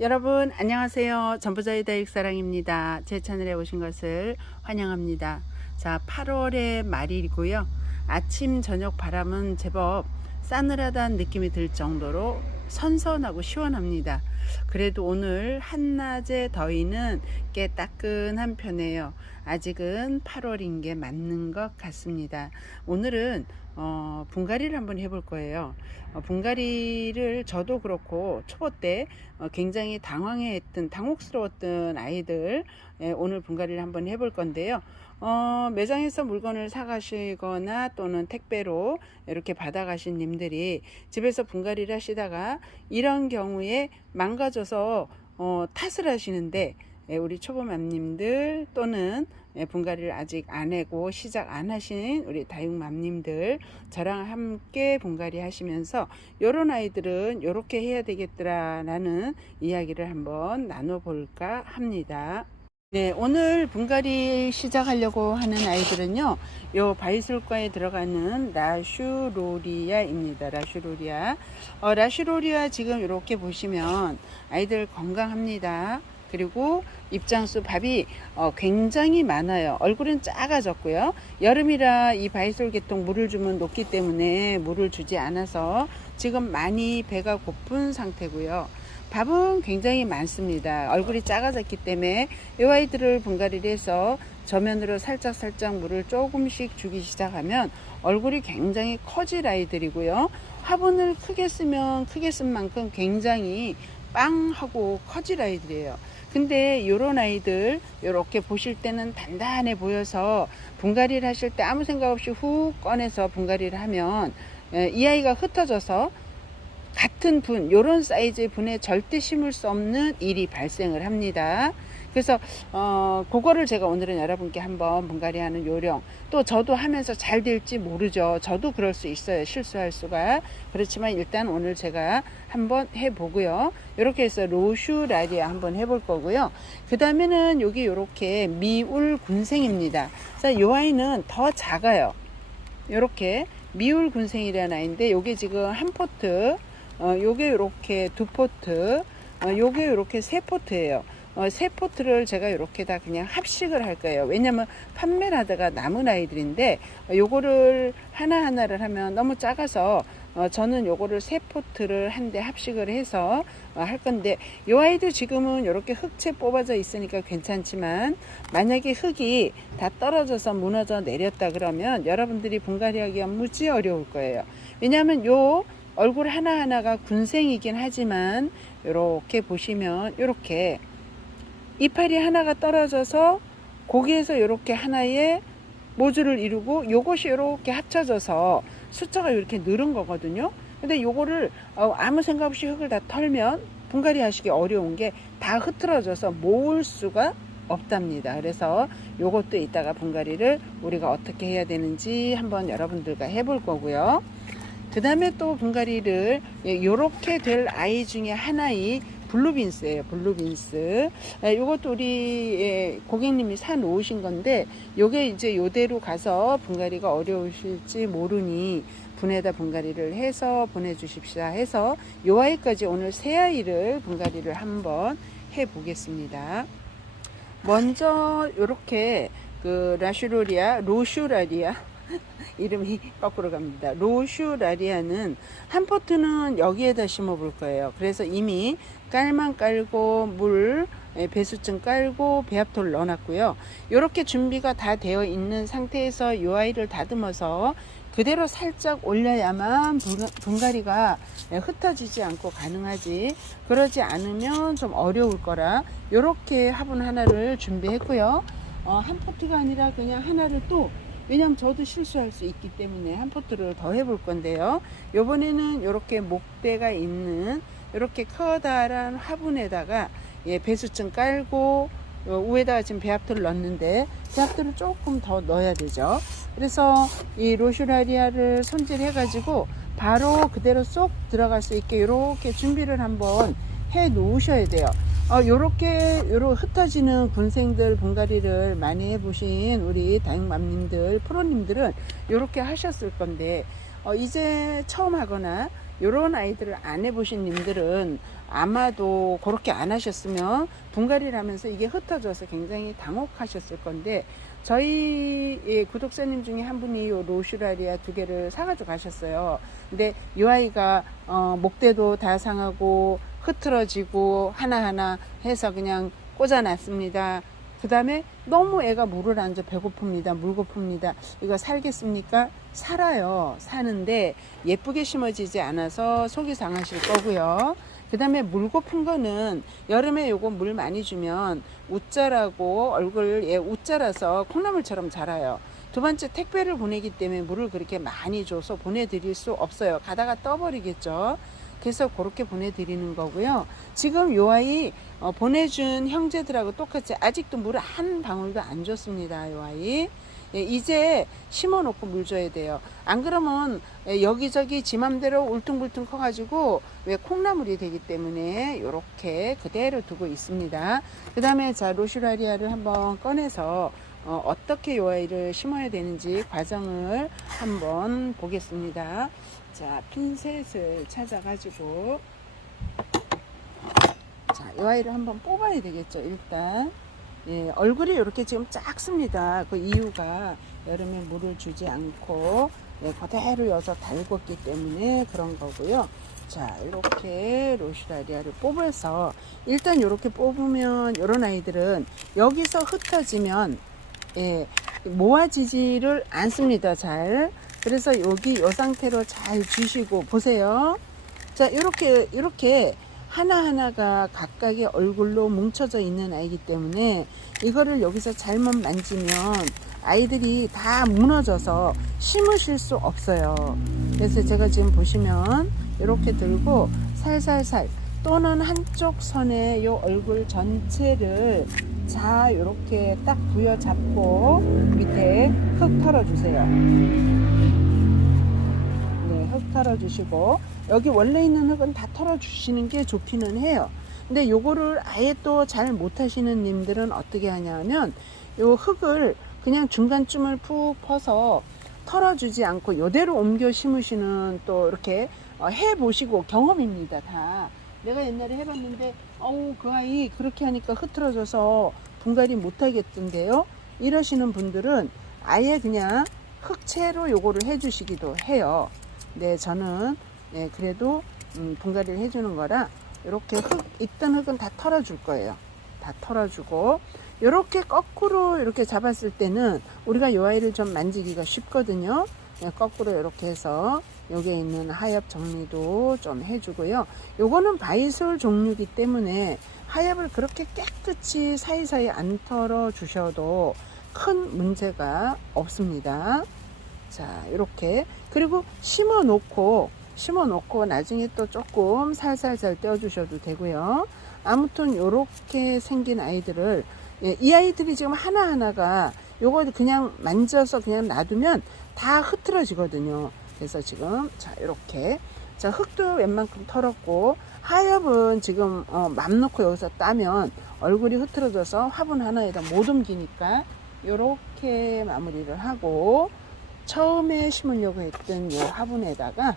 여러분 안녕하세요. 전부자의 다육사랑입니다. 제 채널에 오신 것을 환영합니다. 자, 8월의 말이고요. 아침 저녁 바람은 제법 싸늘하다는 느낌이 들 정도로 선선하고 시원합니다. 그래도 오늘 한낮의 더위는 꽤 따끈한 편이에요. 아직은 8월인 게 맞는 것 같습니다. 오늘은 분갈이를 한번 해볼 거예요. 분갈이를 저도 그렇고 초보 때 굉장히 당혹스러웠던 아이들, 오늘 분갈이를 한번 해볼 건데요. 매장에서 물건을 사가시거나 또는 택배로 이렇게 받아가신 님들이 집에서 분갈이를 하시다가 이런 경우에 망가져서 탓을 하시는데, 우리 초보맘님들 또는 분갈이를 아직 안 하고 시작 안 하신 우리 다육맘님들, 저랑 함께 분갈이 하시면서 요런 아이들은 요렇게 해야 되겠더라라는 이야기를 한번 나눠볼까 합니다. 네, 오늘 분갈이 시작하려고 하는 아이들은요, 요 바이솔과에 들어가는 라슈로리아입니다. 라슈로리아. 라슈로리아 지금 이렇게 보시면 아이들 건강합니다. 그리고 입장수 밥이 굉장히 많아요. 얼굴은 작아졌고요. 여름이라 이 바이솔 계통 물을 주면 녹기 때문에 물을 주지 않아서 지금 많이 배가 고픈 상태고요. 밥은 굉장히 많습니다. 얼굴이 작아졌기 때문에 이 아이들을 분갈이를 해서 저면으로 살짝 물을 조금씩 주기 시작하면 얼굴이 굉장히 커질 아이들이고요. 화분을 크게 쓰면 크게 쓴 만큼 굉장히 빵하고 커질 아이들이에요. 근데 요런 아이들 요렇게 보실 때는 단단해 보여서 분갈이를 하실 때 아무 생각 없이 훅 꺼내서 분갈이를 하면 이 아이가 흩어져서 같은 분, 요런 사이즈의 분에 절대 심을 수 없는 일이 발생을 합니다. 그래서 그거를 제가 오늘은 여러분께 한번 분갈이하는 요령, 또 저도 하면서 잘 될지 모르죠. 저도 그럴 수 있어요. 실수할 수가. 그렇지만 일단 오늘 제가 한번 해보고요. 이렇게 해서 로슈라리아 한번 해볼 거고요. 그 다음에는 여기 요렇게 미울군생입니다. 요 아이는 더 작아요. 요렇게 미울군생이라는 아이인데 요게 지금 한 포트, 요게 요렇게 두 포트, 요게 요렇게 세 포트예요. 세 포트를 제가 이렇게 다 그냥 합식을 할 거예요. 왜냐면 판매를 하다가 남은 아이들인데 요거를 하나하나를 하면 너무 작아서 저는 요거를 세 포트를 한 대 합식을 해서 할 건데, 요 아이도 지금은 이렇게 흙채 뽑아져 있으니까 괜찮지만 만약에 흙이 다 떨어져서 무너져 내렸다 그러면 여러분들이 분갈이하기가 무지 어려울 거예요. 왜냐하면 요 얼굴 하나하나가 군생이긴 하지만 이렇게 보시면 이렇게 이파리 하나가 떨어져서 거기에서 이렇게 하나의 모주를 이루고 요것이 이렇게 합쳐져서 숫자가 이렇게 늘은 거거든요. 근데 요거를 아무 생각 없이 흙을 다 털면 분갈이 하시기 어려운 게 다 흐트러져서 모을 수가 없답니다. 그래서 요것도 이따가 분갈이를 우리가 어떻게 해야 되는지 한번 여러분들과 해볼 거고요. 그 다음에 또 분갈이를 요렇게 될 아이 중에 하나의 블루빈스예요. 블루빈스. 요것도 우리 고객님이 사 놓으신 건데, 요게 이제 요대로 가서 분갈이가 어려우실지 모르니 분에다 분갈이를 해서 보내주십시오 해서 요 아이까지 오늘 세 아이를 분갈이를 한번 해 보겠습니다. 먼저 요렇게 그 로슈라리아 이름이 거꾸로 갑니다. 로슈라리아는 한 포트는 여기에다 심어 볼 거예요. 그래서 이미 깔만 깔고 물 배수증 깔고 배합토를 넣어 놨고요. 이렇게 준비가 다 되어 있는 상태에서 이 아이를 다듬어서 그대로 살짝 올려야만 분갈이가 흩어지지 않고 가능하지, 그러지 않으면 좀 어려울 거라 이렇게 화분 하나를 준비했고요. 한 포트가 아니라 그냥 하나를 또, 왜냐면 저도 실수할 수 있기 때문에 한 포트를 더 해볼 건데요. 요번에는 이렇게 목대가 있는 이렇게 커다란 화분에다가 배수증 깔고 위에다가 지금 배합토를 넣었는데 배합토를 조금 더 넣어야 되죠. 그래서 이 로슈라리아를 손질해 가지고 바로 그대로 쏙 들어갈 수 있게 이렇게 준비를 한번 해 놓으셔야 돼요. 요렇게 흩어지는 군생들 분갈이를 많이 해보신 우리 다육맘님들, 프로님들은 요렇게 하셨을 건데, 이제 처음 하거나 요런 아이들을 안 해보신 님들은 아마도 그렇게 안 하셨으면 분갈이를 하면서 이게 흩어져서 굉장히 당혹하셨을 건데, 저희 구독자님 중에 한 분이 요 로슈라리아 2개를 사가지고 가셨어요. 근데 이 아이가 목대도 다 상하고 흐트러지고 하나하나 해서 그냥 꽂아놨습니다. 그 다음에 너무 애가 물을 안 줘. 배고픕니다. 물고픕니다. 이거 살겠습니까? 살아요. 사는데 예쁘게 심어지지 않아서 속이 상하실 거고요. 그 다음에 물고픈 거는 여름에 요거 물 많이 주면 웃자라고 얼굴 웃자라서 콩나물처럼 자라요. 두 번째, 택배를 보내기 때문에 물을 그렇게 많이 줘서 보내드릴 수 없어요. 가다가 떠버리겠죠. 그래서 그렇게 보내드리는 거고요. 지금 요 아이 보내준 형제들하고 똑같이 아직도 물을 한 방울도 안 줬습니다. 요 아이. 예, 이제 심어 놓고 물 줘야 돼요. 안 그러면 여기저기 지 맘대로 울퉁불퉁 커가지고 왜 콩나물이 되기 때문에 이렇게 그대로 두고 있습니다. 그 다음에 자, 로슈라리아를 한번 꺼내서 어떻게 요 아이를 심어야 되는지 과정을 한번 보겠습니다. 자, 핀셋을 찾아가지고 자, 이 아이를 한번 뽑아야 되겠죠. 일단 예, 얼굴이 이렇게 지금 작습니다. 그 이유가 여름에 물을 주지 않고 그대로 여서 달궜기 때문에 그런 거고요. 자, 이렇게 로슈라리아를 뽑아서 일단 이렇게 뽑으면 이런 아이들은 여기서 흩어지면 모아지지를 않습니다. 잘. 그래서 여기 이 상태로 잘 주시고 보세요. 자, 이렇게 하나하나가 각각의 얼굴로 뭉쳐져 있는 아이기 때문에 이거를 여기서 잘못 만지면 아이들이 다 무너져서 심으실 수 없어요. 그래서 제가 지금 보시면 이렇게 들고 살살살 또는 한쪽 선에 요 얼굴 전체를 자 이렇게 딱 부여잡고 밑에 흙 털어주세요. 네, 흙 털어주시고 여기 원래 있는 흙은 다 털어주시는 게 좋기는 해요. 근데 요거를 아예 또 잘 못하시는 님들은 어떻게 하냐면 요 흙을 그냥 중간쯤을 푹 퍼서 털어주지 않고 요대로 옮겨 심으시는 또 이렇게 해보시고 경험입니다. 다 내가 옛날에 해봤는데 그 아이 그렇게 하니까 흐트러져서 분갈이 못하겠던데요. 이러시는 분들은 아예 그냥 흙채로 요거를 해주시기도 해요. 네, 저는 그래도 분갈이를 해주는 거라 이렇게 있던 흙은 다 털어줄 거예요. 다 털어주고 이렇게 거꾸로 이렇게 잡았을 때는 우리가 요 아이를 좀 만지기가 쉽거든요. 거꾸로 이렇게 해서 여기에 있는 하엽 정리도 좀 해주고요. 요거는 바이솔 종류이기 때문에 하엽을 그렇게 깨끗이 사이사이 안 털어 주셔도 큰 문제가 없습니다. 자, 이렇게 그리고 심어 놓고 나중에 또 조금 살살살 떼어주셔도 되고요. 아무튼 요렇게 생긴 아이들을 이 아이들이 지금 하나하나가 요거 그냥 만져서 그냥 놔두면 다 흐트러지거든요. 그래서 지금 자 이렇게 자 흙도 웬만큼 털었고 하엽은 지금 맘 놓고 여기서 따면 얼굴이 흐트러져서 화분 하나에다 못 옮기니까 요렇게 마무리를 하고 처음에 심으려고 했던 이 화분에다가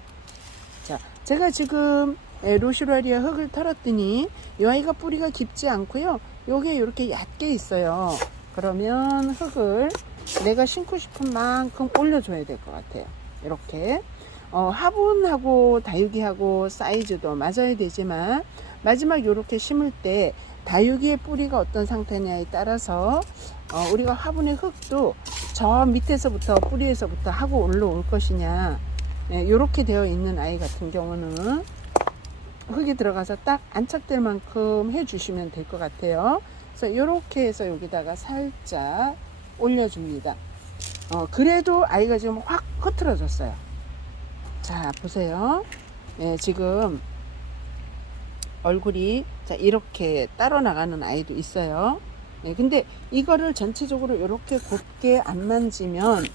자 제가 지금 로슈라리아 흙을 털었더니 이 아이가 뿌리가 깊지 않고요. 요게 이렇게 얕게 있어요. 그러면 흙을 내가 심고 싶은 만큼 올려줘야 될 것 같아요. 이렇게 화분하고 다육이하고 사이즈도 맞아야 되지만 마지막 이렇게 심을 때 다육이의 뿌리가 어떤 상태냐에 따라서 우리가 화분의 흙도 저 밑에서부터 뿌리에서부터 하고 올라올 것이냐 이렇게 되어 있는 아이 같은 경우는 흙이 들어가서 딱 안착될 만큼 해주시면 될 것 같아요. 그래서 이렇게 해서 여기다가 살짝 올려줍니다. 그래도 아이가 지금 확 흐트러졌어요. 자 보세요. 지금 얼굴이 자 이렇게 따로 나가는 아이도 있어요. 근데 이거를 전체적으로 이렇게 곧게 안 만지면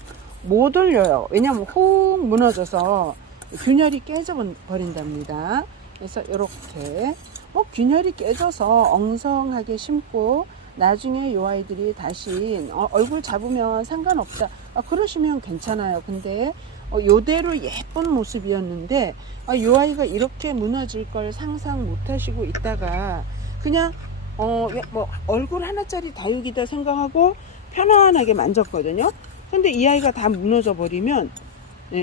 못 올려요. 왜냐면 훅 무너져서 균열이 깨져 버린답니다. 그래서 이렇게 균열이 깨져서 엉성하게 심고 나중에 요 아이들이 다시 얼굴 잡으면 상관없다 그러시면 괜찮아요. 근데 요대로 예쁜 모습이었는데 요 아이가 이렇게 무너질 걸 상상 못 하시고 있다가 그냥 뭐 얼굴 하나짜리 다육이다 생각하고 편안하게 만졌거든요. 근데 이 아이가 다 무너져 버리면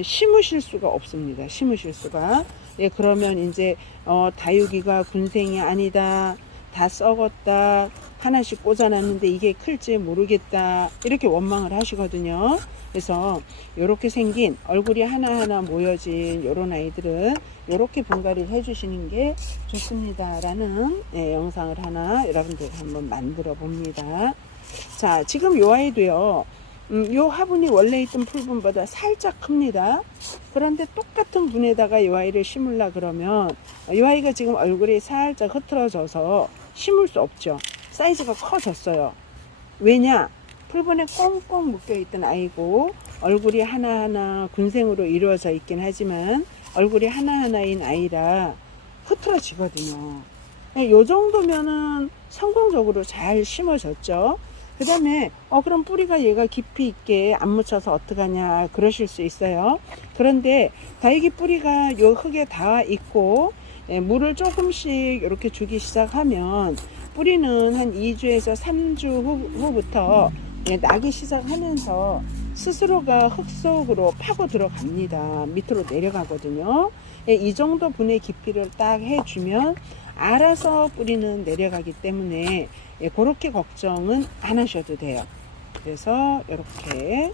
심으실 수가 없습니다. 심으실 수가. 그러면 이제 다육이가 군생이 아니다, 다 썩었다, 하나씩 꽂아놨는데 이게 클지 모르겠다, 이렇게 원망을 하시거든요. 그래서 이렇게 생긴 얼굴이 하나하나 모여진 이런 아이들은 이렇게 분갈이를 해주시는 게 좋습니다 라는 영상을 하나 여러분들 한번 만들어 봅니다. 자, 지금 요 아이도요, 요 화분이 원래 있던 풀분보다 살짝 큽니다. 그런데 똑같은 분에다가 요 아이를 심으려 그러면 요 아이가 지금 얼굴이 살짝 흐트러져서 심을 수 없죠. 사이즈가 커졌어요. 왜냐? 풀분에 꽁꽁 묶여 있던 아이고 얼굴이 하나하나 군생으로 이루어져 있긴 하지만 얼굴이 하나하나인 아이라 흐트러지거든요. 요 정도면은 성공적으로 잘 심어졌죠. 그 다음에 그럼 뿌리가 얘가 깊이 있게 안 묻혀서 어떡하냐 그러실 수 있어요. 그런데 다육이 뿌리가 요 흙에 닿아 있고 물을 조금씩 이렇게 주기 시작하면 뿌리는 한 2주에서 3주 후부터 나기 시작하면서 스스로가 흙 속으로 파고 들어갑니다. 밑으로 내려가거든요. 이 정도 분의 깊이를 딱 해주면 알아서 뿌리는 내려가기 때문에 그렇게 걱정은 안 하셔도 돼요. 그래서 이렇게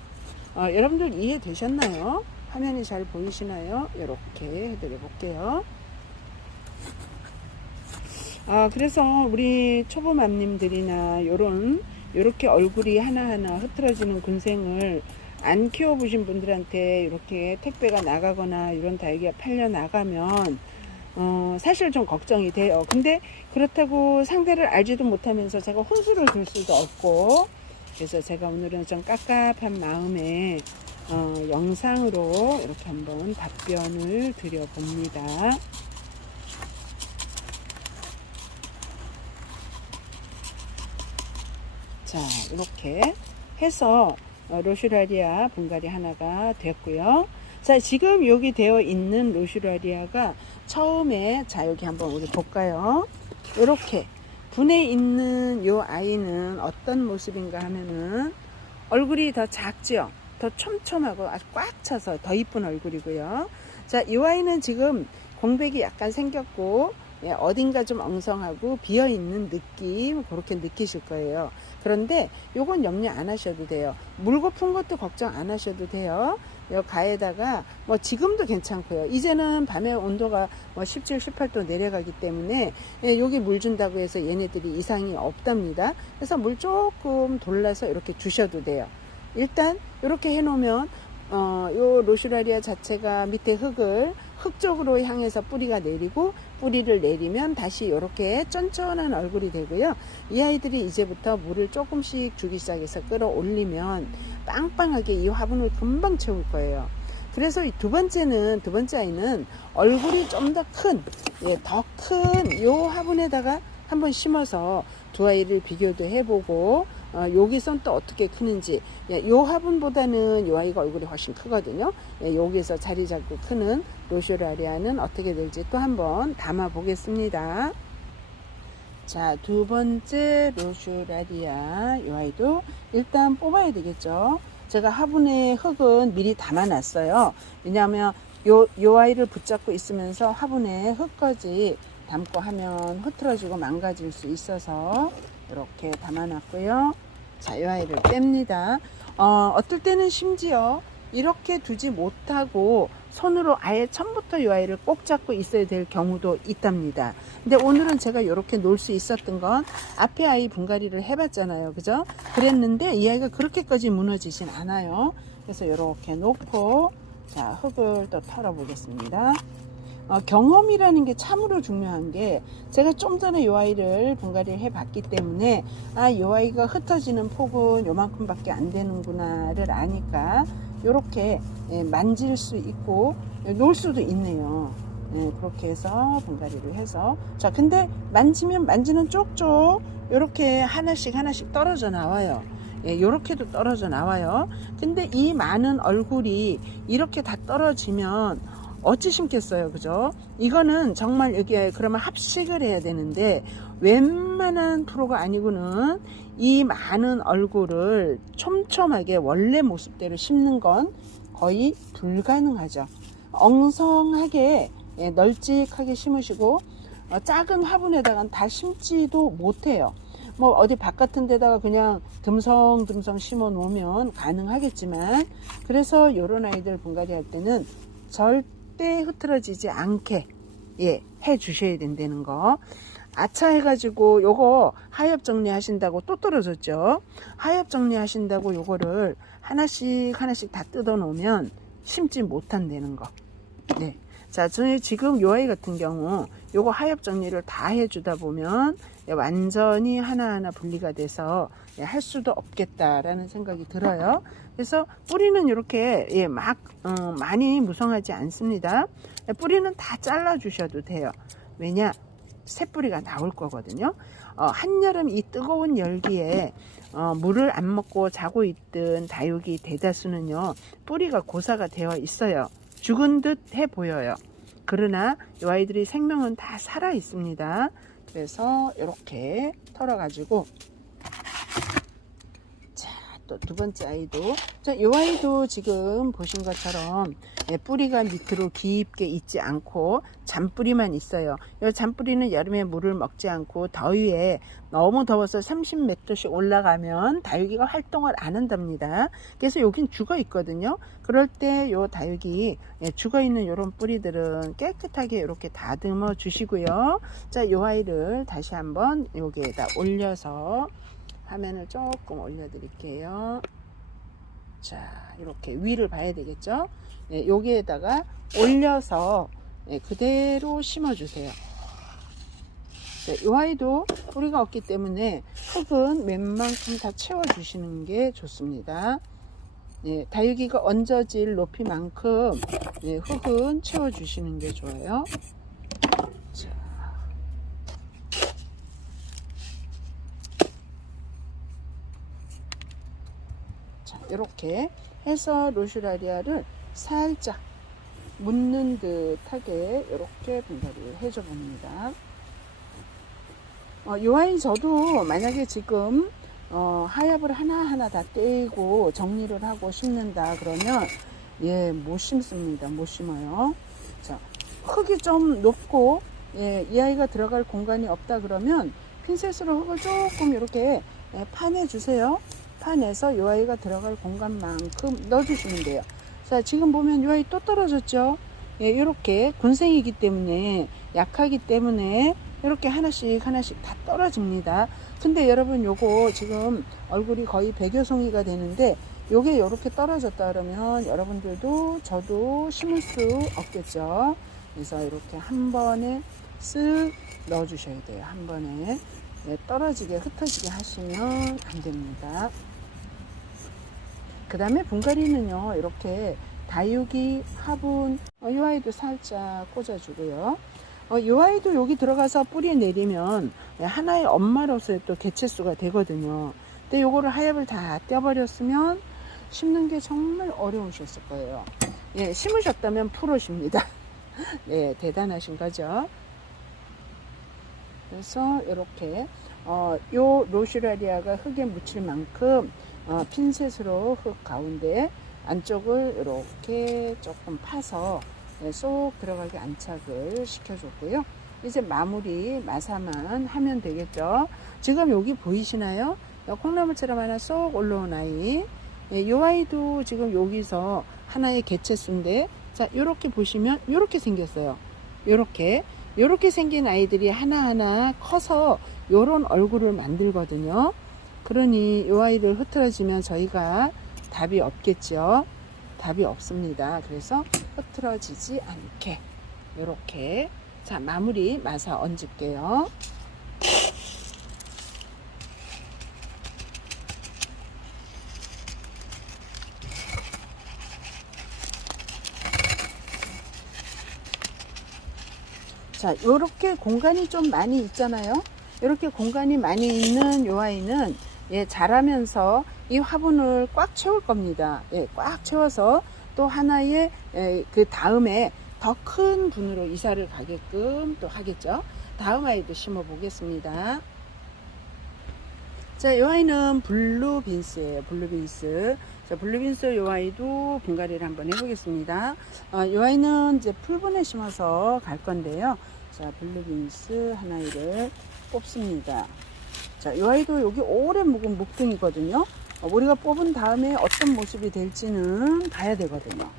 여러분들 이해되셨나요? 화면이 잘 보이시나요? 이렇게 해드려 볼게요. 그래서 우리 초보맘님들이나 요렇게 얼굴이 하나하나 흐트러지는 군생을 안 키워보신 분들한테 이렇게 택배가 나가거나 이런 다육이가 팔려 나가면 사실 좀 걱정이 돼요. 근데 그렇다고 상대를 알지도 못하면서 제가 혼수를 줄 수도 없고, 그래서 제가 오늘은 좀 깝깝한 마음에 영상으로 이렇게 한번 답변을 드려봅니다. 자, 이렇게 해서 로슈라리아 분갈이 하나가 됐고요. 자, 지금 여기 되어 있는 로슈라리아가 처음에, 자, 여기 한번 우리 볼까요? 이렇게 분에 있는 요 아이는 어떤 모습인가 하면은 얼굴이 더 작죠? 더 촘촘하고 아주 꽉 차서 더 이쁜 얼굴이고요. 자, 이 아이는 지금 공백이 약간 생겼고 어딘가 좀 엉성하고 비어있는 느낌, 그렇게 느끼실 거예요. 그런데 요건 염려 안 하셔도 돼요. 물고 푼 것도 걱정 안 하셔도 돼요. 요 가에다가 뭐 지금도 괜찮고요. 이제는 밤에 온도가 뭐 17, 18도 내려가기 때문에 여기 물 준다고 해서 얘네들이 이상이 없답니다. 그래서 물 조금 돌려서 이렇게 주셔도 돼요. 일단 이렇게 해놓으면 요 로슈라리아 자체가 밑에 흙 쪽으로 향해서 뿌리가 내리고, 뿌리를 내리면 다시 이렇게 쫀쫀한 얼굴이 되고요. 이 아이들이 이제부터 물을 조금씩 주기 시작해서 끌어올리면 빵빵하게 이 화분을 금방 채울 거예요. 그래서 이 두 번째 아이는 얼굴이 좀 더 더 큰 요 화분에다가 한번 심어서 두 아이를 비교도 해보고, 여기선 또 어떻게 크는지, 요 화분보다는 요 아이가 얼굴이 훨씬 크거든요. 여기서 자리 잡고 크는 로슈라리아는 어떻게 될지 또 한번 담아 보겠습니다. 자, 두 번째 로슈라리아, 요 아이도 일단 뽑아야 되겠죠. 제가 화분에 흙은 미리 담아 놨어요. 왜냐하면 요 아이를 붙잡고 있으면서 화분에 흙까지 담고 하면 흐트러지고 망가질 수 있어서 이렇게 담아놨고요. 자, 이 아이를 뺍니다. 어떨 때는 심지어 이렇게 두지 못하고 손으로 아예 처음부터 이 아이를 꼭 잡고 있어야 될 경우도 있답니다. 근데 오늘은 제가 이렇게 놓을 수 있었던 건 앞에 아이 분갈이를 해봤잖아요. 그죠? 그랬는데 이 아이가 그렇게까지 무너지진 않아요. 그래서 이렇게 놓고, 자, 흙을 또 털어 보겠습니다. 경험이라는 게 참으로 중요한 게, 제가 좀 전에 이 아이를 분갈이를 해봤기 때문에 이 아이가 흩어지는 폭은 요만큼밖에 안 되는구나를 아니까 이렇게 만질 수 있고 놓을 수도 있네요. 그렇게 해서 분갈이를 해서, 자, 근데 만지는 쪽쪽 이렇게 하나씩 떨어져 나와요. 예, 요렇게도 떨어져 나와요. 근데 이 많은 얼굴이 이렇게 다 떨어지면 어찌 심겠어요, 그죠? 이거는 정말 여기에 그러면 합식을 해야 되는데 웬만한 프로가 아니고는 이 많은 얼굴을 촘촘하게 원래 모습대로 심는 건 거의 불가능하죠. 엉성하게 예, 널찍하게 심으시고 작은 화분에다가 다 심지도 못해요. 뭐 어디 바깥은 데다가 그냥 듬성듬성 심어 놓으면 가능하겠지만, 그래서 요런 아이들 분갈이 할 때는 절대 흐트러지지 않게 예, 해 주셔야 된다는 거. 아차 해가지고 요거 하엽 정리하신다고 또 떨어졌죠. 하엽 정리하신다고 요거를 하나씩 다 뜯어 놓으면 심지 못한다는 거. 네. 자, 저희 지금 요 아이 같은 경우 요거 하엽 정리를 다 해주다 보면 완전히 하나하나 분리가 돼서 할 수도 없겠다라는 생각이 들어요. 그래서 뿌리는 이렇게 예, 막 많이 무성하지 않습니다. 뿌리는 다 잘라 주셔도 돼요. 왜냐? 새 뿌리가 나올 거거든요. 한여름 이 뜨거운 열기에 물을 안 먹고 자고 있던 다육이 대다수는요, 뿌리가 고사가 되어 있어요. 죽은 듯 해 보여요. 그러나 이 아이들이 생명은 다 살아 있습니다. 그래서 이렇게 털어 가지고, 자, 또 두 번째 아이도, 자, 이 아이도 지금 보신 것처럼 예, 뿌리가 밑으로 깊게 있지 않고 잔뿌리만 있어요. 이 잔뿌리는 여름에 물을 먹지 않고 더위에 너무 더워서 30m씩 올라가면 다육이가 활동을 안 한답니다. 그래서 여긴 죽어 있거든요. 그럴 때 요 다육이 예, 죽어 있는 요런 뿌리들은 깨끗하게 이렇게 다듬어 주시고요. 자, 요 아이를 다시 한번 여기에다 올려서 화면을 조금 올려 드릴게요. 자, 이렇게 위를 봐야 되겠죠. 예, 여기에다가 올려서 예, 그대로 심어 주세요. 이 아이도 뿌리가 없기 때문에 흙은 웬만큼 다 채워 주시는 게 좋습니다. 예, 다육이가 얹어질 높이만큼 예, 흙은 채워 주시는 게 좋아요. 자. 자, 이렇게 해서 로슈라리아를 살짝 묻는 듯하게 이렇게 분갈이를 해줘 봅니다. 요 아이 저도 만약에 지금 하엽을 하나하나 다 떼고 정리를 하고 심는다 그러면 예, 못 심습니다. 못 심어요. 자, 흙이 좀 높고 예, 이 아이가 들어갈 공간이 없다 그러면 핀셋으로 흙을 조금 이렇게 예, 파내 주세요. 파내서 이 아이가 들어갈 공간만큼 넣어주시면 돼요. 자, 지금 보면 이 아이 또 떨어졌죠. 예, 이렇게 군생이기 때문에 약하기 때문에 이렇게 하나씩 다 떨어집니다. 근데 여러분 요거 지금 얼굴이 거의 100여 송이가 되는데 요게 이렇게 떨어졌다 그러면 여러분들도 저도 심을 수 없겠죠. 그래서 이렇게 한 번에 쓱 넣어 주셔야 돼요. 한 번에. 네, 떨어지게 흩어지게 하시면 안 됩니다. 그 다음에 분갈이는요, 이렇게 다육이 화분 이 아이도 살짝 꽂아 주고요. 이 아이도 여기 들어가서 뿌리 내리면 하나의 엄마로서의 또 개체수가 되거든요. 근데 요거를 하엽을 다 떼어버렸으면 심는 게 정말 어려우셨을 거예요. 예, 심으셨다면 프로십니다. 네, 대단하신 거죠. 그래서 이렇게 요 로슈라리아가 흙에 묻힐 만큼 핀셋으로 흙 가운데 안쪽을 이렇게 조금 파서 쏙 들어가게 안착을 시켜줬고요. 이제 마무리 마사만 하면 되겠죠. 지금 여기 보이시나요? 콩나물처럼 하나 쏙 올라온 아이. 이 아이도 지금 여기서 하나의 개체수인데, 자, 요렇게 보시면 요렇게 생겼어요. 요렇게 생긴 아이들이 하나하나 커서 요런 얼굴을 만들거든요. 그러니 이 아이를 흐트러지면 저희가 답이 없겠죠. 답이 없습니다. 그래서 흐트러지지 않게 요렇게, 자, 마무리 마사 얹을게요. 자, 요렇게 공간이 좀 많이 있잖아요. 이렇게 공간이 많이 있는 요 아이는 예, 자라면서 이 화분을 꽉 채울 겁니다. 예, 꽉 채워서 또 하나의 그 다음에 더 큰 분으로 이사를 가게끔 또 하겠죠. 다음 아이도 심어 보겠습니다. 자, 이 아이는 블루빈스예요. 블루빈스. 자, 블루빈스 이 아이도 분갈이를 한번 해보겠습니다. 이 아이는 이제 풀분에 심어서 갈 건데요. 자, 블루빈스 하나를 뽑습니다. 자, 이 아이도 여기 오래 묵은 묵둥이거든요. 우리가 뽑은 다음에 어떤 모습이 될지는 봐야 되거든요.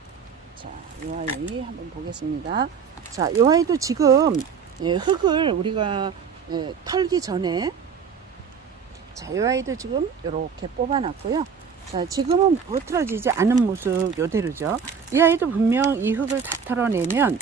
자, 이 아이 한번 보겠습니다. 자, 이 아이도 지금 흙을 우리가 털기 전에, 자, 이 아이도 지금 이렇게 뽑아놨고요. 자, 지금은 흐트러지지 않은 모습 요대로죠. 이 아이도 분명 이 흙을 다 털어내면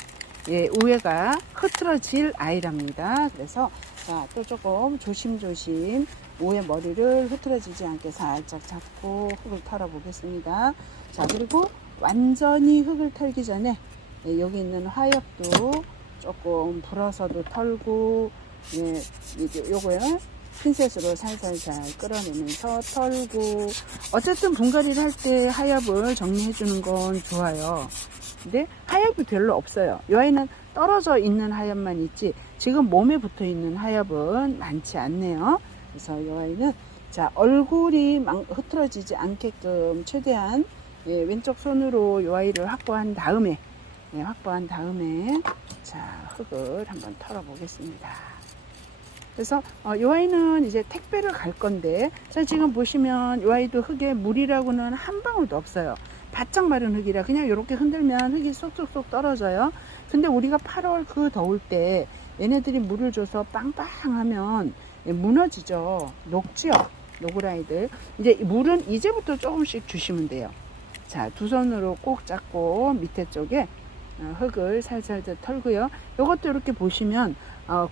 우에가 흐트러질 아이랍니다. 그래서 자, 또 조금 조심조심 우에 머리를 흐트러지지 않게 살짝 잡고 흙을 털어 보겠습니다. 자, 그리고 완전히 흙을 털기 전에 여기 있는 화엽도 조금 불어서도 털고, 요거요 핀셋으로 살살살 끌어내면서 털고, 어쨌든 분갈이를 할 때 하엽을 정리해 주는 건 좋아요. 근데 하엽이 별로 없어요. 이 아이는 떨어져 있는 하엽만 있지 지금 몸에 붙어 있는 하엽은 많지 않네요. 그래서 이 아이는 자, 얼굴이 흐트러지지 않게끔 최대한 왼쪽 손으로 이 아이를 확보한 다음에 자, 흙을 한번 털어 보겠습니다. 그래서 이 아이는 이제 택배를 갈 건데, 자, 지금 보시면 이 아이도 흙에 물이라고는 한 방울도 없어요. 바짝 마른 흙이라 그냥 이렇게 흔들면 흙이 쏙쏙쏙 떨어져요. 근데 우리가 8월 그 더울 때 얘네들이 물을 줘서 빵빵하면 무너지죠. 녹지요. 녹을 아이들. 이제 물은 이제부터 조금씩 주시면 돼요. 자, 두 손으로 꼭 잡고 밑에 쪽에 흙을 살살 털고요. 이것도 이렇게 보시면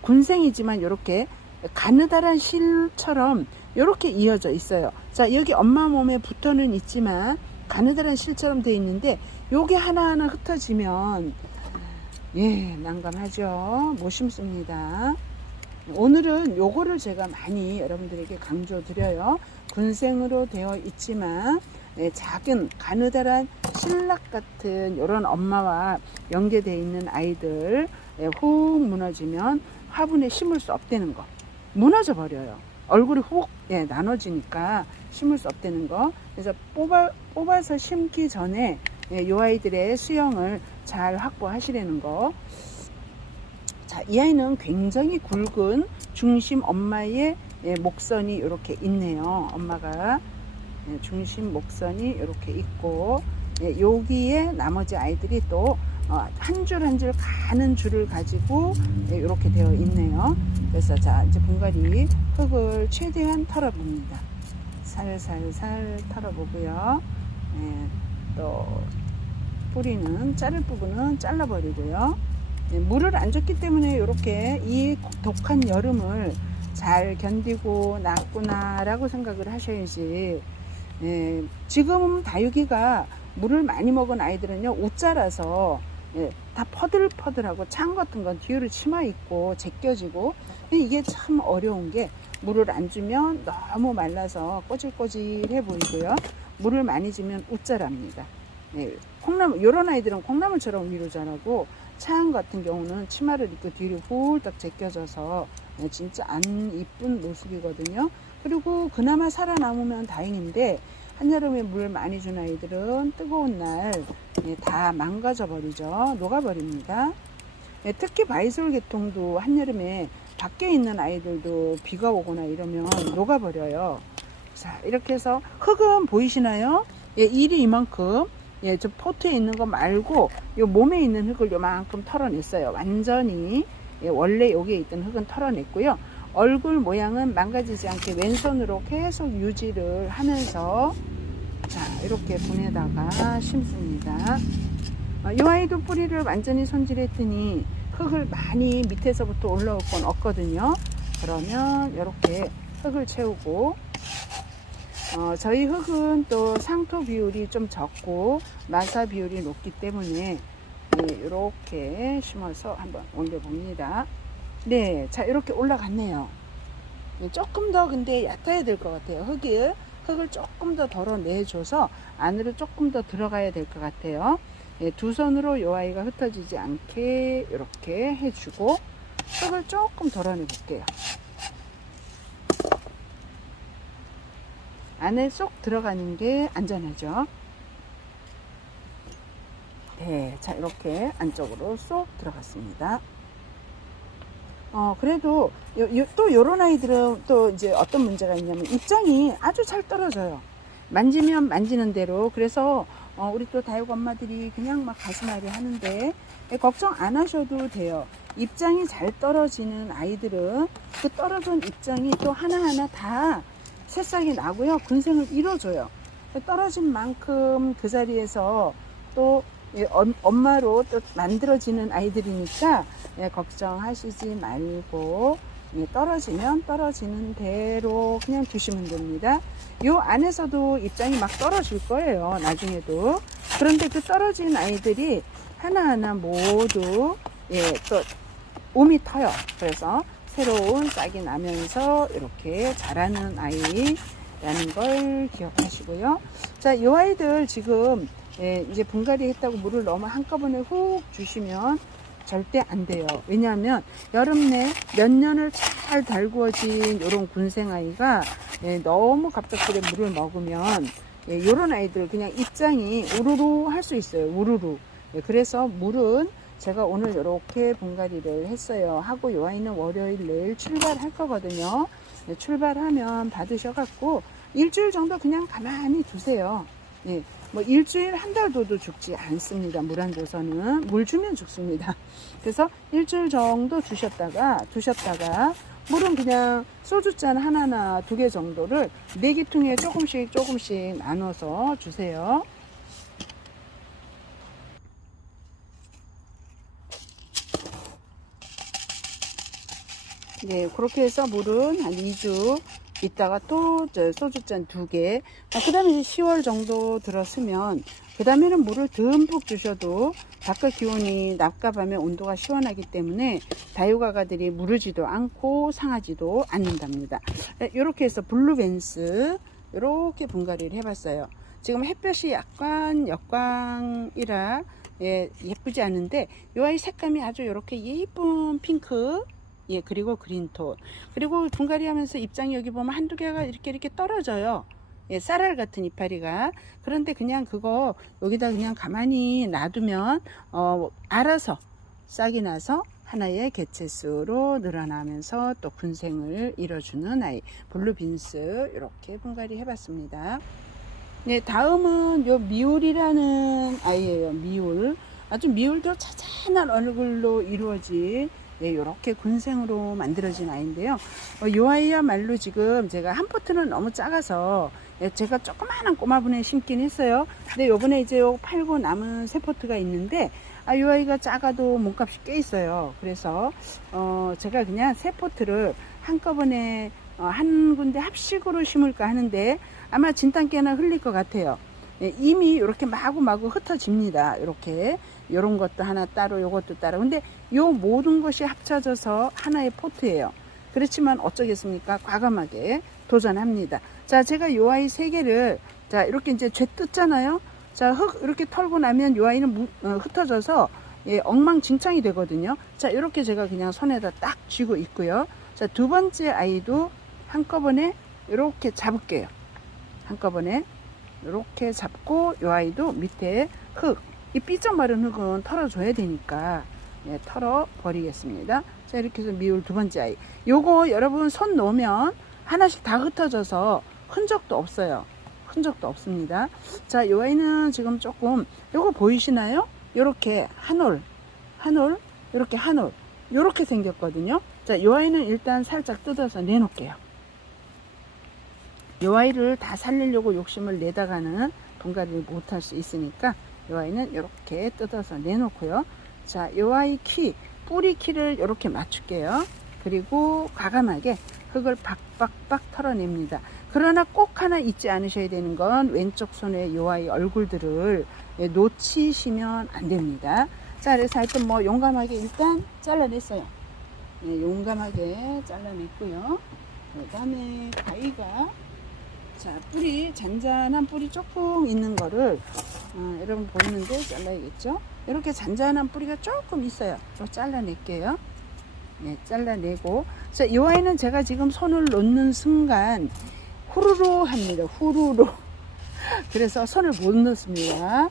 군생이지만 이렇게 가느다란 실처럼 이렇게 이어져 있어요. 자, 여기 엄마 몸에 붙어는 있지만 가느다란 실처럼 되어 있는데 요게 하나하나 흩어지면 난감하죠. 못 심습니다. 오늘은 요거를 제가 많이 여러분들에게 강조 드려요. 군생으로 되어 있지만 작은 가느다란 신락 같은 이런 엄마와 연계되어 있는 아이들 훅 무너지면 화분에 심을 수 없다는 거, 무너져 버려요. 얼굴이 훅 나눠지니까 심을 수 없다는 거. 그래서 뽑아서 심기 전에 이 아이들의 수영을 잘 확보하시라는 거. 자, 이 아이는 굉장히 굵은 중심 엄마의 목선이 이렇게 있네요. 엄마가 중심 목선이 이렇게 있고, 여기에 나머지 아이들이 또 한 줄 한 줄 가는 줄을 가지고 이렇게 되어 있네요. 그래서 자, 이제 분갈이 흙을 최대한 털어봅니다. 살살살 털어보고요. 또 뿌리는 자를 부분은 잘라버리고요. 물을 안 줬기 때문에 이렇게 이 독한 여름을 잘 견디고 났구나 라고 생각을 하셔야지. 지금 다육이가 물을 많이 먹은 아이들은요, 웃자라서 다 퍼들퍼들하고 창 같은 건 뒤로 치마 있고 제껴지고, 이게 참 어려운 게 물을 안 주면 너무 말라서 꼬질꼬질해 보이고요. 물을 많이 주면 웃자랍니다. 콩나물, 이런 아이들은 콩나물처럼 위로 자라고, 창 같은 경우는 치마를 입고 뒤로 훌떡 제껴져서 진짜 안 이쁜 모습이거든요. 그리고 그나마 살아남으면 다행인데, 한여름에 물 많이 준 아이들은 뜨거운 날 다 망가져 버리죠. 녹아버립니다. 특히 바이솔 계통도 한여름에 밖에 있는 아이들도 비가 오거나 이러면 녹아버려요. 자, 이렇게 해서 흙은 보이시나요? 일이 이만큼, 저 포트에 있는 거 말고 요 몸에 있는 흙을 요만큼 털어냈어요. 완전히 원래 여기에 있던 흙은 털어냈고요. 얼굴 모양은 망가지지 않게 왼손으로 계속 유지를 하면서, 자, 이렇게 분에다가 심습니다. 이 아이도 뿌리를 완전히 손질했더니 흙을 많이 밑에서부터 올라올 건 없거든요. 그러면 이렇게 흙을 채우고, 저희 흙은 또 상토 비율이 좀 적고 마사 비율이 높기 때문에 이렇게 심어서 한번 올려 봅니다. 네, 자, 이렇게 올라갔네요. 조금 더 근데 얕아야 될 것 같아요. 흙을 조금 더 덜어내줘서 안으로 조금 더 들어가야 될 것 같아요. 두 손으로 이 아이가 흩어지지 않게 이렇게 해주고 흙을 조금 덜어내 볼게요. 안에 쏙 들어가는 게 안전하죠. 네, 자 이렇게 안쪽으로 쏙 들어갔습니다. 그래도 또 요런 아이들은 또 이제 어떤 문제가 있냐면 입장이 아주 잘 떨어져요. 만지면 만지는 대로. 그래서 우리 또 다육 엄마들이 그냥 막 가슴앓이 하는데 걱정 안 하셔도 돼요. 입장이 잘 떨어지는 아이들은 그 떨어진 입장이 또 하나하나 다 새싹이 나고요. 군생을 이뤄줘요. 떨어진 만큼 그 자리에서 또 엄마로 또 만들어지는 아이들이니까 걱정하시지 말고 떨어지면 떨어지는 대로 그냥 두시면 됩니다. 요 안에서도 입장이 막 떨어질 거예요. 나중에도. 그런데 그 떨어진 아이들이 하나하나 모두 또 움이 터요. 그래서 새로운 싹이 나면서 이렇게 자라는 아이라는 걸 기억하시고요. 자, 이 아이들 지금 이제 분갈이 했다고 물을 너무 한꺼번에 훅 주시면 절대 안 돼요. 왜냐하면 여름 내 몇 년을 잘 달구어진 이런 군생아이가 너무 갑작스레 물을 먹으면 이런 아이들 그냥 입장이 우르르 할 수 있어요. 우르르. 그래서 물은 제가 오늘 이렇게 분갈이를 했어요. 하고 이 아이는 월요일 내일 출발할 거거든요. 출발하면 받으셔갖고 일주일 정도 그냥 가만히 두세요. 뭐 일주일 한 달 둬도 죽지 않습니다. 물 안 줘서는. 물 주면 죽습니다. 그래서 일주일 정도 두셨다가 물은 그냥 소주잔 하나나 2개 정도를 내기통에 조금씩 나눠서 주세요. 네, 그렇게 해서 물은 한 2주 있다가 또 소주잔 2개. 그 다음에 이제 10월 정도 들었으면 그 다음에는 물을 듬뿍 주셔도 바깥 기온이 낮과 밤의 온도가 시원하기 때문에 다육아가들이 무르지도 않고 상하지도 않는답니다. 이렇게 해서 블루벤스 이렇게 분갈이를 해봤어요. 지금 햇볕이 약간 역광이라 예쁘지 않은데 이 아이 색감이 아주 이렇게 예쁜 핑크, 그리고 그린톤. 그리고 분갈이 하면서 입장이 여기 보면 한두 개가 이렇게 떨어져요. 쌀알 같은 이파리가. 그런데 그냥 그거 여기다 그냥 가만히 놔두면 알아서 싹이 나서 하나의 개체수로 늘어나면서 또 군생을 이뤄주는 아이 블루빈스 이렇게 분갈이 해봤습니다. 네, 다음은 요 미울이라는 아이예요. 미울. 아주 미울도 찬찬한 얼굴로 이루어진 이렇게 군생으로 만들어진 아이인데요. 이 아이야말로 지금 제가 한 포트는 너무 작아서 제가 조그마한 꼬마분에 심긴 했어요. 근데 요번에 이제 팔고 남은 새 포트가 있는데 이 아이가 작아도 몸값이 꽤 있어요. 그래서 제가 그냥 새 포트를 한꺼번에 한 군데 합식으로 심을까 하는데 아마 진땀깨나 흘릴 것 같아요. 이미 이렇게 마구마구 흩어집니다. 이렇게 요런 것도 하나 따로 요것도 따로. 근데 요 모든 것이 합쳐져서 하나의 포트예요. 그렇지만 어쩌겠습니까? 과감하게 도전합니다. 자, 제가 요 아이 3개를 자 이렇게 이제 죄 뜯잖아요. 자, 흙 이렇게 털고 나면 요 아이는 흩어져서 엉망진창이 되거든요. 자, 이렇게 제가 그냥 손에다 딱 쥐고 있고요. 자, 두 번째 아이도 한꺼번에 이렇게 잡을게요. 한꺼번에 이렇게 잡고 이 아이도 밑에 흙, 이 삐쩍 마른 흙은 털어줘야 되니까 털어 버리겠습니다. 자, 이렇게 해서 미울 두 번째 아이. 요거 여러분 손 놓으면 하나씩 다 흩어져서 흔적도 없어요. 흔적도 없습니다. 자, 이 아이는 지금 조금 요거 보이시나요? 요렇게 한 올, 요렇게 한 올, 요렇게 생겼거든요. 자, 이 아이는 일단 살짝 뜯어서 내놓을게요. 이 아이를 다 살리려고 욕심을 내다가는 분갈이를 못할 수 있으니까 이 아이는 이렇게 뜯어서 내놓고요. 자, 이 아이 키, 뿌리 키를 이렇게 맞출게요. 그리고 과감하게 흙을 박박박 털어냅니다. 그러나 꼭 하나 잊지 않으셔야 되는 건 왼쪽 손에 이 아이 얼굴들을 놓치시면 안 됩니다. 자, 그래서 하여튼 뭐 용감하게 일단 잘라냈어요. 용감하게 잘라냈고요. 그다음에 가위가, 자, 뿌리, 잔잔한 뿌리 조금 있는 거를, 여러분 보이는데 잘라야겠죠? 이렇게 잔잔한 뿌리가 조금 있어요. 또 잘라낼게요. 네, 잘라내고. 자, 이 아이는 제가 지금 손을 놓는 순간 후루루 합니다. 후루루. 그래서 손을 못 넣습니다.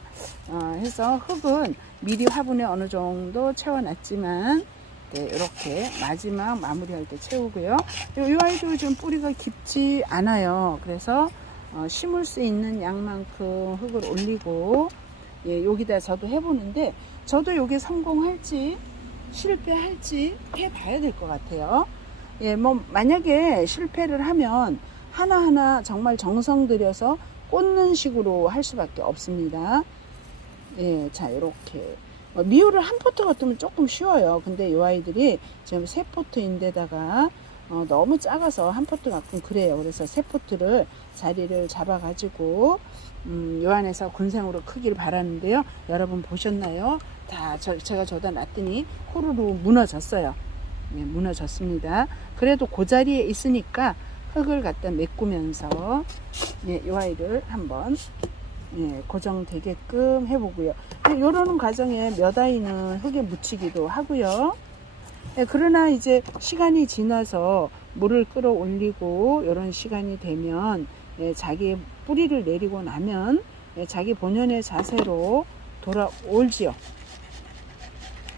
해서 흙은 미리 화분에 어느 정도 채워놨지만, 네, 이렇게 마지막 마무리할 때 채우고요. 이 아이도 좀 뿌리가 깊지 않아요. 그래서 심을 수 있는 양만큼 흙을 올리고, 예, 여기다 저도 해보는데, 저도 여기 성공할지 실패할지 해봐야 될 것 같아요. 예, 뭐 만약에 실패를 하면 하나하나 정말 정성 들여서 꽂는 식으로 할 수밖에 없습니다. 예, 자, 이렇게 미우를 한 포트 같으면 조금 쉬워요. 근데 이 아이들이 지금 세 포트인데다가 너무 작아서 한 포트 같긴 그래요. 그래서 세 포트를 자리를 잡아 가지고 요 안에서 군생으로 크기를 바라는데요. 여러분 보셨나요? 다 제가 저다 놨더니 호루루 무너졌어요. 네, 무너졌습니다. 그래도 그 자리에 있으니까 흙을 갖다 메꾸면서, 네, 이 아이를 한번, 네, 고정되게끔 해보고요. 이런 과정에 몇 아이는 흙에 묻히기도 하고요. 네, 그러나 이제 시간이 지나서 물을 끌어올리고 이런 시간이 되면, 네, 자기 뿌리를 내리고 나면, 네, 자기 본연의 자세로 돌아올지요.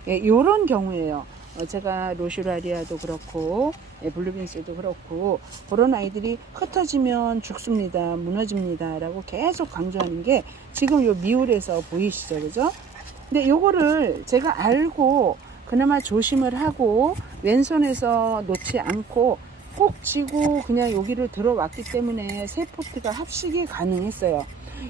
네, 이런 경우에요. 제가 로슈라리아도 그렇고, 예, 블루빈스도 그렇고, 그런 아이들이 흩어지면 죽습니다, 무너집니다 라고 계속 강조하는 게 지금 요 미울에서 보이시죠, 그죠? 근데 요거를 제가 알고 그나마 조심을 하고 왼손에서 놓지 않고 꼭 쥐고 그냥 여기를 들어왔기 때문에 세 포트가 합식이 가능했어요.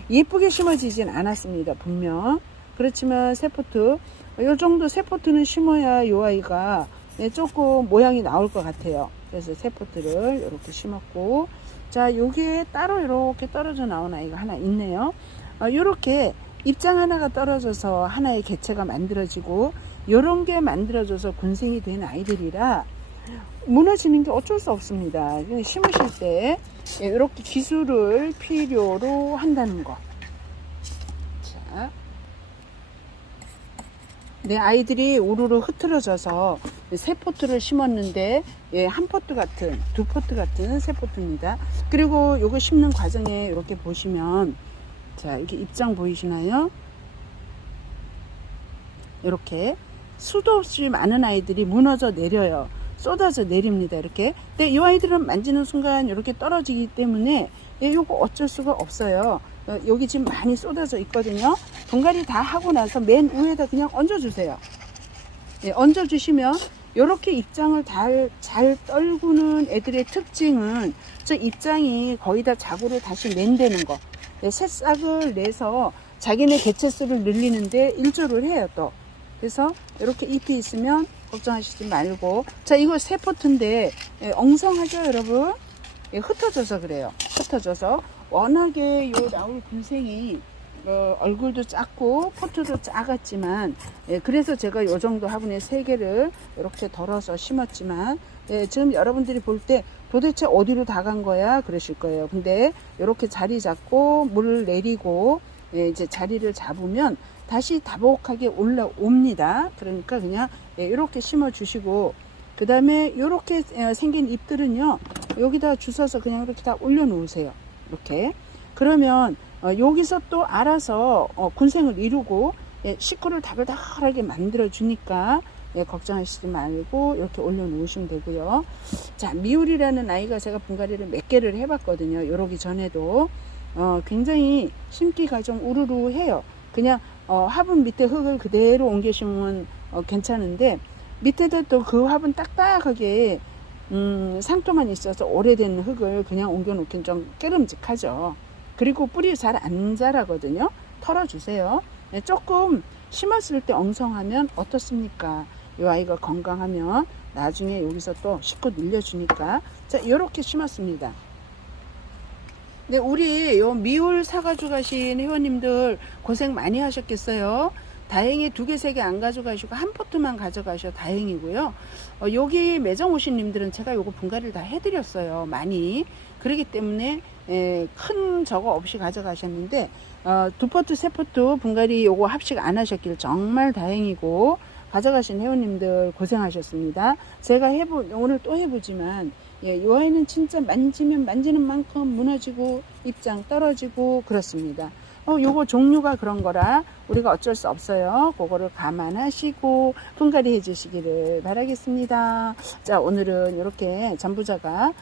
예쁘게 심어지진 않았습니다, 분명. 그렇지만 세 포트, 이 정도 세 포트는 심어야 이 아이가 조금 모양이 나올 것 같아요. 그래서 세 포트를 이렇게 심었고, 자, 여기에 따로 이렇게 떨어져 나온 아이가 하나 있네요. 이렇게 입장 하나가 떨어져서 하나의 개체가 만들어지고, 이런 게 만들어져서 군생이 된 아이들이라 무너지는 게 어쩔 수 없습니다. 심으실 때 이렇게 기술을 필요로 한다는 거. 자, 내 아이들이 우르르 흐트러져서 세 포트를 심었는데, 예, 한 포트 같은, 두 포트 같은 세 포트입니다. 그리고 요거 심는 과정에 이렇게 보시면, 자, 이렇게 입장 보이시나요? 이렇게 수도 없이 많은 아이들이 무너져 내려요. 쏟아져 내립니다. 이렇게. 근데 이 아이들은 만지는 순간 이렇게 떨어지기 때문에, 예, 요거 어쩔 수가 없어요. 여기 지금 많이 쏟아져 있거든요. 분갈이 다 하고 나서 맨 위에다 그냥 얹어주세요. 예, 얹어주시면 이렇게 입장을 잘 떨구는 애들의 특징은 저 입장이 거의 다 자구를 다시 낸다는 거. 예, 새싹을 내서 자기네 개체수를 늘리는데 일조를 해요, 또. 그래서 이렇게 잎이 있으면 걱정하시지 말고. 자, 이거 세 포트인데, 예, 엉성하죠, 여러분? 예, 흩어져서 그래요. 흩어져서. 워낙에 요 나올 군생이 얼굴도 작고 포트도 작았지만, 예, 그래서 제가 요 정도 화분에 3개를 이렇게 덜어서 심었지만, 예, 지금 여러분들이 볼 때 도대체 어디로 다 간 거야 그러실 거예요. 근데 이렇게 자리 잡고 물을 내리고, 예, 이제 자리를 잡으면 다시 다복하게 올라옵니다. 그러니까 그냥, 예, 이렇게 심어 주시고, 그 다음에 이렇게 생긴 잎들은요, 여기다 주워서 그냥 이렇게 다 올려 놓으세요. 이렇게. 그러면 여기서 또 알아서 군생을 이루고, 예, 식구를 다글다글하게 만들어 주니까, 예, 걱정하시지 말고 이렇게 올려 놓으시면 되고요. 자, 미울이라는 아이가 제가 분갈이를 몇 개를 해봤거든요. 요러기 전에도 굉장히 심기가 좀 우르르해요. 그냥 화분 밑에 흙을 그대로 옮겨 심으면 괜찮은데, 밑에도 또 그 화분 딱딱하게 상토만 있어서 오래된 흙을 그냥 옮겨 놓긴 좀 깨름직하죠. 그리고 뿌리 잘 안 자라거든요. 털어주세요. 네, 조금 심었을 때 엉성하면 어떻습니까? 이 아이가 건강하면 나중에 여기서 또 식구 늘려주니까. 자, 이렇게 심었습니다. 네, 우리 요 미울 사가지고 가신 회원님들 고생 많이 하셨겠어요. 다행히 2개, 3개 안 가져가시고 한 포트만 가져가셔 다행이고요. 여기 매장 오신 님들은 제가 요거 분갈이를 다 해드렸어요. 많이. 그렇기 때문에 큰 저거 없이 가져가셨는데 2포트, 3포트 분갈이 요거 합식 안 하셨길 정말 다행이고, 가져가신 회원님들 고생하셨습니다. 제가 오늘 또 해보지만, 요 아이는 진짜 만지면 만지는 만큼 무너지고 입장 떨어지고 그렇습니다. 요거 종류가 그런 거라 우리가 어쩔 수 없어요. 그거를 감안하시고 분갈이 해주시기를 바라겠습니다. 자, 오늘은 이렇게 전부자가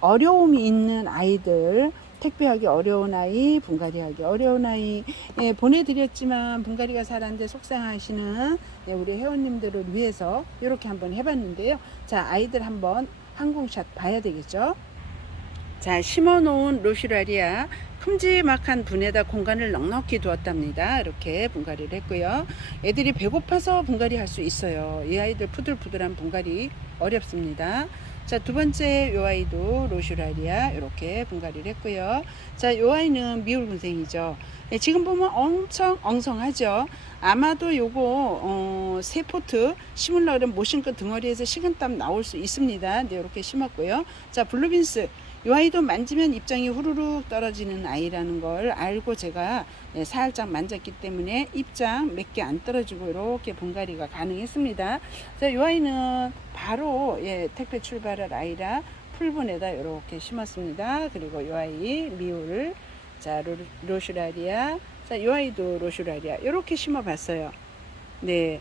어려움이 있는 아이들, 택배하기 어려운 아이, 분갈이하기 어려운 아이 보내드렸지만 분갈이가 잘 안돼 속상하시는 우리 회원님들을 위해서 이렇게 한번 해봤는데요. 자, 아이들 한번 항공샷 봐야 되겠죠. 자, 심어놓은 로슈라리아 큼지막한 분에다 공간을 넉넉히 두었답니다. 이렇게 분갈이를 했고요. 애들이 배고파서 분갈이 할 수 있어요. 이 아이들 푸들푸들한 분갈이 어렵습니다. 자, 두 번째 요 아이도 로슈라리아 이렇게 분갈이를 했고요. 자, 요 아이는 미울군생이죠. 지금 보면 엄청 엉성하죠. 아마도 요거 3포트 심으려고 그러면 못 심고 덩어리에서 식은땀 나올 수 있습니다. 네, 이렇게 심었고요. 자, 블루빈스 이 아이도 만지면 입장이 후루룩 떨어지는 아이라는 걸 알고 제가 살짝 만졌기 때문에 입장 몇 개 안 떨어지고 이렇게 분갈이가 가능했습니다. 자, 이 아이는 바로 택배 출발할 아이라 풀분에다 이렇게 심었습니다. 그리고 이 아이 미울, 자, 로슈라리아, 자, 이 아이도 로슈라리아 이렇게 심어봤어요. 네.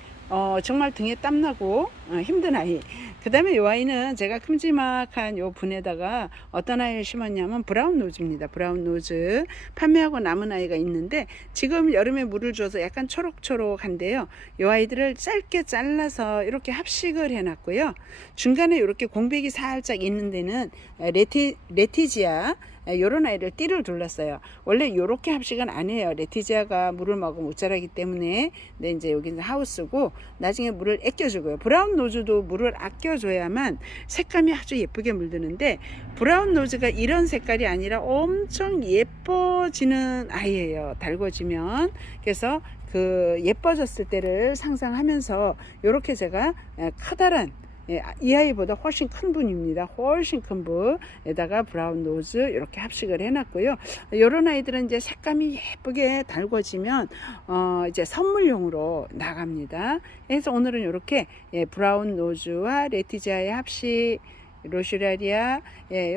정말 등에 땀나고 힘든 아이. 그 다음에 이 아이는 제가 큼지막한 요 분에다가 어떤 아이를 심었냐면 브라운 노즈입니다. 브라운 노즈 판매하고 남은 아이가 있는데 지금 여름에 물을 줘서 약간 초록초록한데요. 이 아이들을 짧게 잘라서 이렇게 합식을 해놨고요. 중간에 이렇게 공백이 살짝 있는 데는 레티지아 요런 아이를 띠를 둘렀어요. 원래 요렇게 합식은 안 해요. 레티지아가 물을 먹으면 못 자라기 때문에. 근데 이제 여기는 하우스고 나중에 물을 아껴주고요. 브라운 노즈도 물을 아껴줘야만 색감이 아주 예쁘게 물드는데 브라운 노즈가 이런 색깔이 아니라 엄청 예뻐지는 아이예요. 달궈지면. 그래서 그 예뻐졌을 때를 상상하면서 요렇게 제가 커다란 이 아이보다 훨씬 큰 분입니다. 훨씬 큰 분에다가 브라운 노즈 이렇게 합식을 해놨고요. 이런 아이들은 이제 색감이 예쁘게 달궈지면 이제 선물용으로 나갑니다. 그래서 오늘은 이렇게 브라운 노즈와 레티지아의 합식, 로슈라리아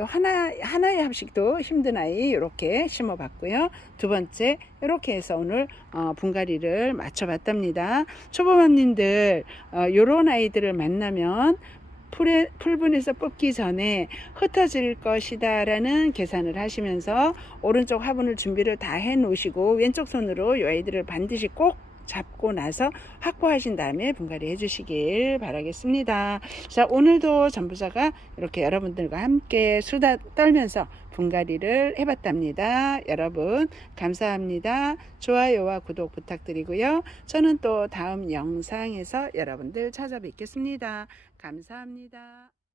하나의 합식도 힘든 아이 이렇게 심어봤고요. 두 번째 이렇게 해서 오늘 분갈이를 맞춰봤답니다. 초보맘님들 요런 아이들을 만나면 풀분에서 뽑기 전에 흩어질 것이다 라는 계산을 하시면서 오른쪽 화분을 준비를 다 해 놓으시고 왼쪽 손으로 이 아이들을 반드시 꼭 잡고 나서 확보하신 다음에 분갈이 해주시길 바라겠습니다. 자, 오늘도 전부자가 이렇게 여러분들과 함께 수다 떨면서 분갈이를 해봤답니다. 여러분 감사합니다. 좋아요와 구독 부탁드리고요. 저는 또 다음 영상에서 여러분들 찾아뵙겠습니다. 감사합니다.